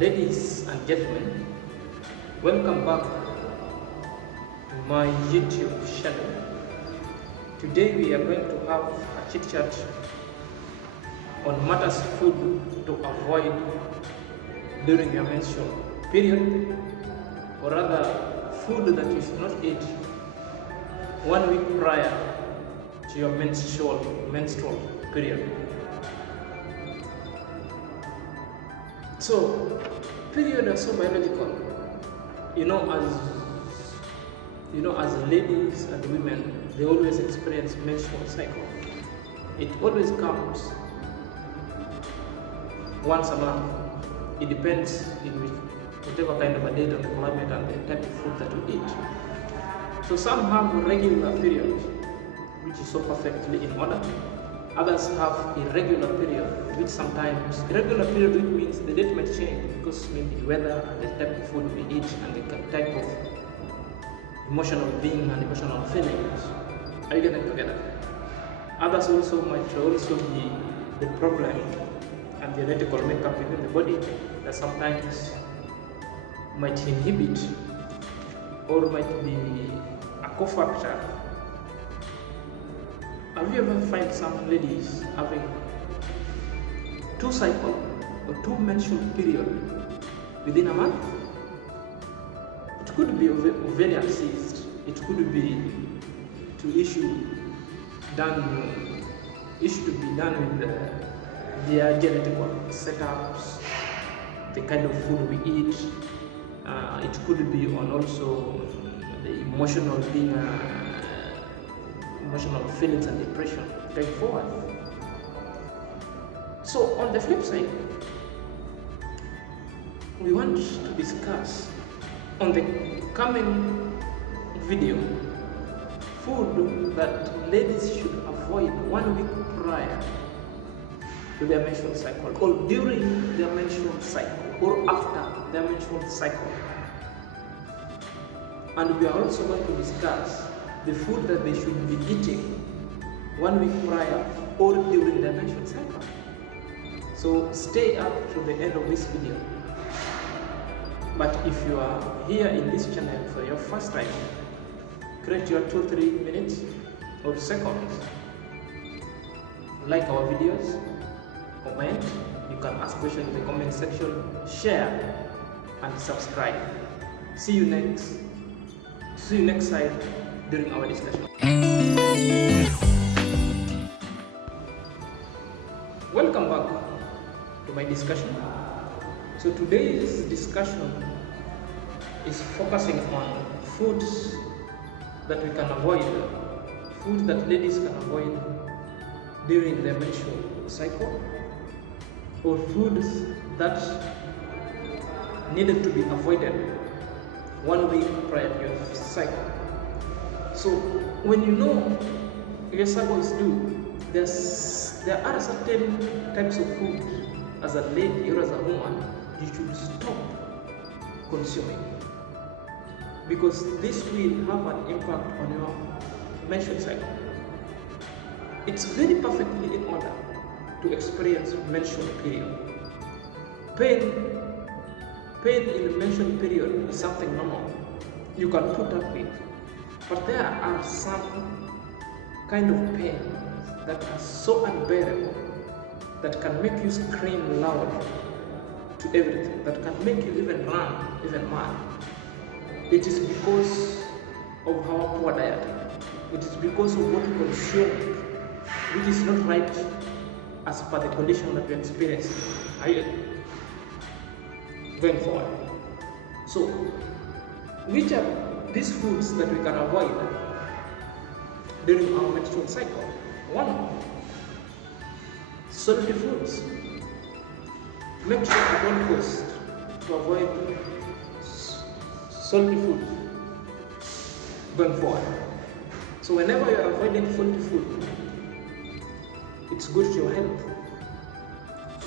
Ladies and gentlemen, welcome back to my YouTube channel. Today we are going to have a chit chat on matters food to avoid during your menstrual period, or rather food that you should not eat 1 week prior to your menstrual period. So, periods are so biological. As ladies and women, they always experience menstrual cycle. It always comes once a month. It depends in whatever kind of a date and climate and the type of food that you eat. So some have regular periods, which is so perfectly in order. Others have irregular period, which sometimes irregular period, which means the date might change because maybe the weather and the type of food we eat and the type of emotional being and emotional feelings are getting together. Others also might also be the problem and the electrical makeup within the body that sometimes might inhibit or might be a cofactor. Have you ever find some ladies having 2 cycles or 2 menstrual periods within a month? It could be ovarian cyst. It could be issue to be done with their genetical setups, the kind of food we eat. It could be on also the emotional feelings and depression going forward. So on the flip side, we want to discuss on the coming video food that ladies should avoid 1 week prior to their menstrual cycle, or during their menstrual cycle, or after their menstrual cycle. And we are also going to discuss the food that they should be eating 1 week prior or during their menstrual cycle. So stay up to the end of this video. But if you are here in this channel for your first time, create your 2-3 minutes or seconds. Like our videos, comment, you can ask questions in the comment section, share and subscribe. See you next time during our discussion. Welcome back to my discussion. So today's discussion is focusing on foods that we can avoid, foods that ladies can avoid during their menstrual cycle, or foods that needed to be avoided 1 week prior to your cycle. So when you know your cycle is due, there are certain types of food as a lady or as a woman you should stop consuming, because this will have an impact on your menstrual cycle. It's very perfectly in order to experience menstrual period. Pain in the menstrual period is something normal you can put up with, but there are some kind of pain that are so unbearable that can make you scream loud to everything, that can make you even run, even mad. It is because of our poor diet. It is because of what we consume, which is not right as per the condition that we experience going forward. So, which are these foods that we can avoid during our menstrual cycle? 1, salty foods. Make sure at all costs to avoid salty food going forward. So whenever you are avoiding salty food, it's good to your health.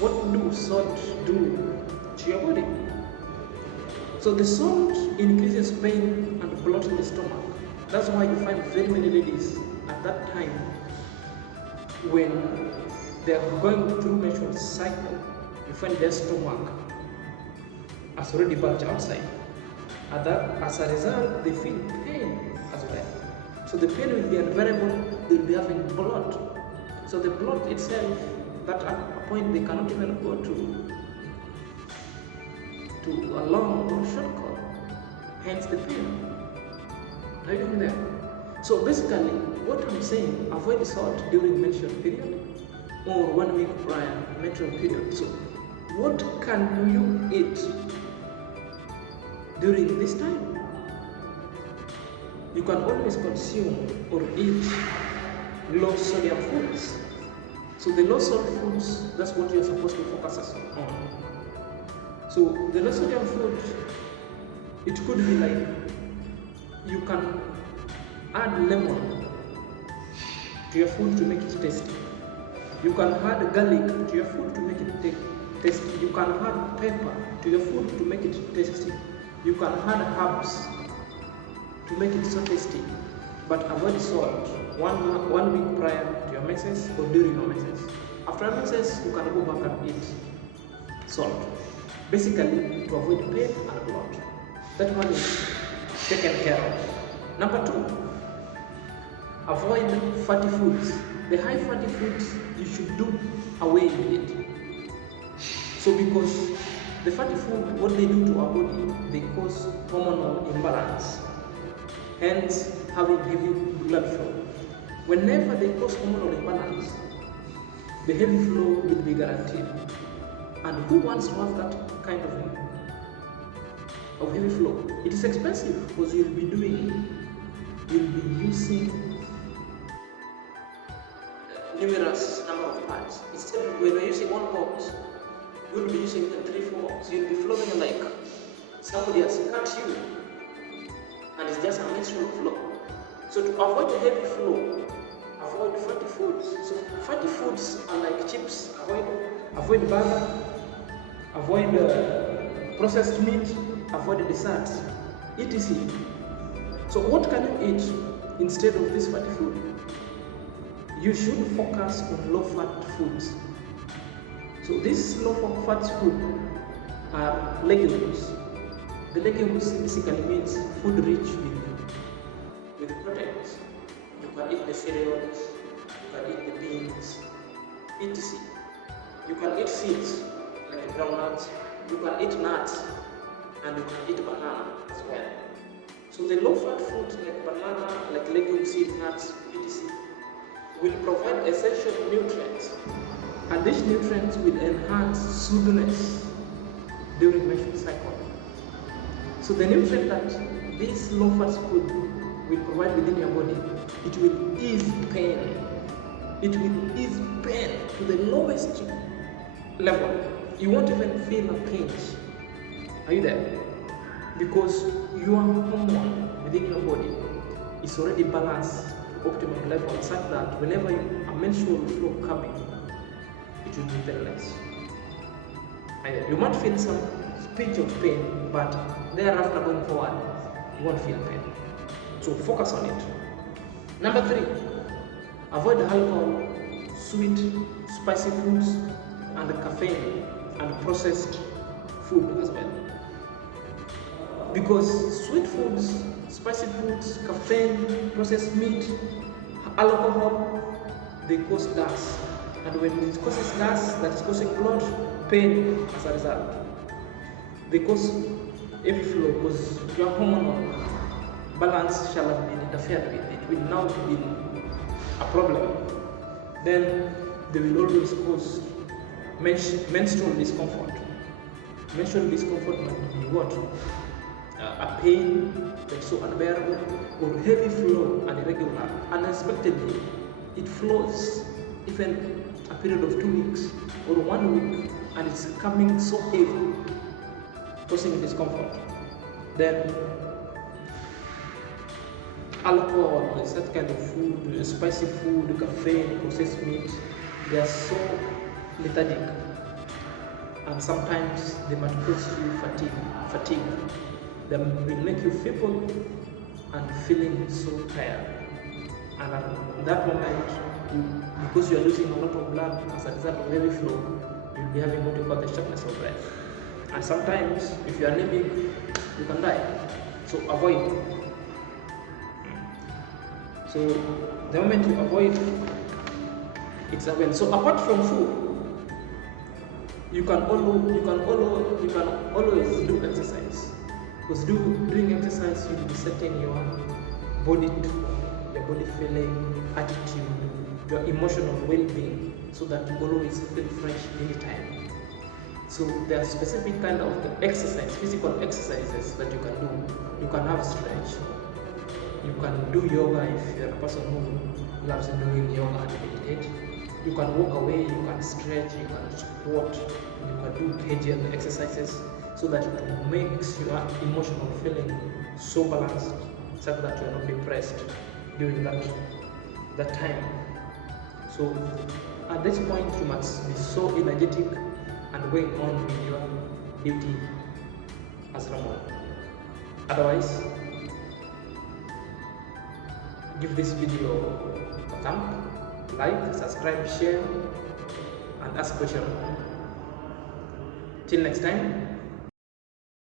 What do salt do to your body? So the salt increases pain and bloat in the stomach. That's why you find very many ladies at that time when they are going through menstrual cycle, you find their stomach has already bulged outside. And that, as a result, they feel pain as well. So the pain will be unbearable, they'll be having blood. So the blood itself, that at a point they cannot even go to a long or short cord, hence the pain. Are you getting there? So basically, what I'm saying, avoid salt during menstrual period or 1 week prior menstrual period. So what can you eat during this time? You can always consume or eat low sodium foods. So the low salt foods, that's what you're supposed to focus on. So the low sodium food, it could be like, you can add lemon to your food to make it tasty. You can add garlic to your food to make it tasty. You can add pepper to your food to make it tasty. You can add herbs to make it so tasty. But avoid salt 1 week prior to your menses or during your menses. After your menses, you can go back and eat salt. Basically, to avoid pain and blood. That one is taken care of. Number 2, avoid fatty foods. The high fatty foods, you should do away with it. So because the fatty food, what they do to our body, they cause hormonal imbalance, hence having heavy blood flow. Whenever they cause hormonal imbalance, the heavy flow will be guaranteed. And who wants to have that kind of heavy flow? It is expensive because you'll be using numerous number of parts. Instead of when you're using one box, you'll be using 3-4 boxes. You'll be flowing like somebody has cut you, and it's just a menstrual flow. So to avoid the heavy flow, avoid fatty foods. So fatty foods are like chips. Avoid burger. Avoid processed meat. Avoid desserts, etc. So what can you eat instead of this fatty food? You should focus on low-fat foods. So these low-fat food are legumes. The legumes basically means food rich with proteins. You can eat the cereals, you can eat the beans, etc. You can eat seeds like groundnuts, you can eat nuts, and you can eat banana as well. So the low-fat foods like banana, like legumes, seeds, nuts, etc. will provide essential nutrients, and these nutrients will enhance soothness during menstrual cycle. So the nutrient that this low-fat food will provide within your body, it will ease pain. It will ease pain to the lowest level. You won't even feel a pinch. Are you there? Because your hormone within your body is already balanced to optimal level, such that whenever a menstrual flow coming, it will be very less. You might feel some pinch of pain, but thereafter going forward, you won't feel pain. So focus on it. Number 3, avoid alcohol, sweet, spicy foods, and caffeine and processed food as well. Because sweet foods, spicy foods, caffeine, processed meat, alcohol, they cause gas. And when it causes gas, that is causing blood, pain as a result. They cause heavy flow because your hormonal balance shall have been interfered with. It will now be a problem. Then they will always cause menstrual discomfort. Menstrual discomfort might be what? A pain that's so unbearable, or heavy flow and irregular. Unexpectedly, it flows even a period of 2 weeks or 1 week, and it's coming so heavy, causing discomfort. Then alcohol, that kind of food, spicy food, caffeine, processed meat, they are so lethargic, and sometimes they might cause you fatigue. They will make you feeble and feeling so tired. And at that moment, because you are losing a lot of blood as a result of heavy flow, you'll be having what you call the shortness of breath. And sometimes, if you are anemic, you can die. So avoid. So the moment you avoid, it's a win. So apart from food, you can always do exercise. Because doing exercise, you'll be setting your body tone, your body feeling, attitude, your emotional well-being, so that you always feel fresh anytime. So there are specific kind of exercise, physical exercises that you can do. You can have stretch. You can do yoga if you're a person who loves doing yoga and meditate. You can walk away, you can stretch, you can squat, you can do Kegel exercises, so that it makes your emotional feeling so balanced, such that you're not depressed during that time. So at this point, you must be so energetic and going on with your duty as Ramon. Otherwise, give this video a thumb, like, subscribe, share, and ask questions. Till next time.